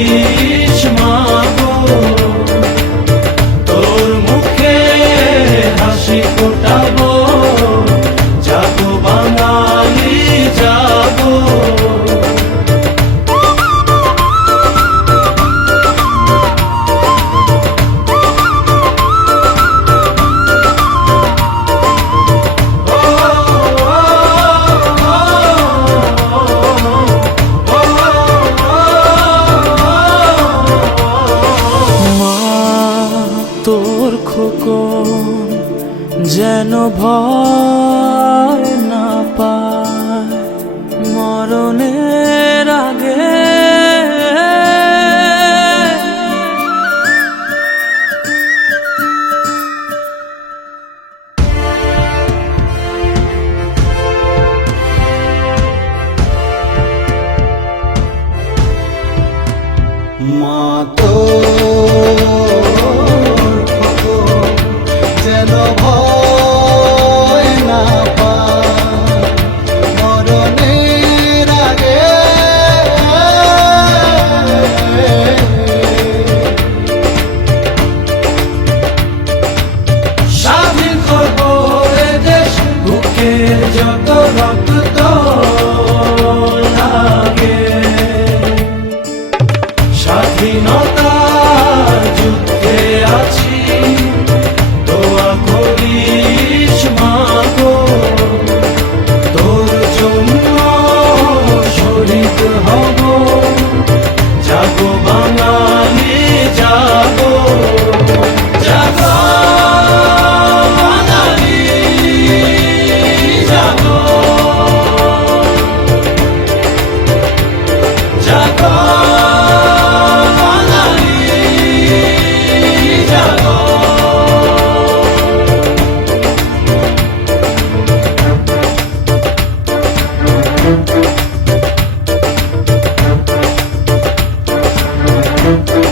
করিস মাগো, তোর মুখে হাসি ফোটাবো, জাগো বাঙালি জাগো। তোর খোকন যেন ভয় না পায় মরণের আগে, মা তো যেন ভয় না পায় মরণের আগে, স্বাধীন করবো এ দেশ, বুকের যত রক্ত লাগে, স্বাধীনতার যুদ্ধে আছি, দোয়া করিস মাগো, তোর জন্য শহীদ হব, জাগো বাঙালি জাগো, জাগো বাঙালি জাগো, জাগো Thank you.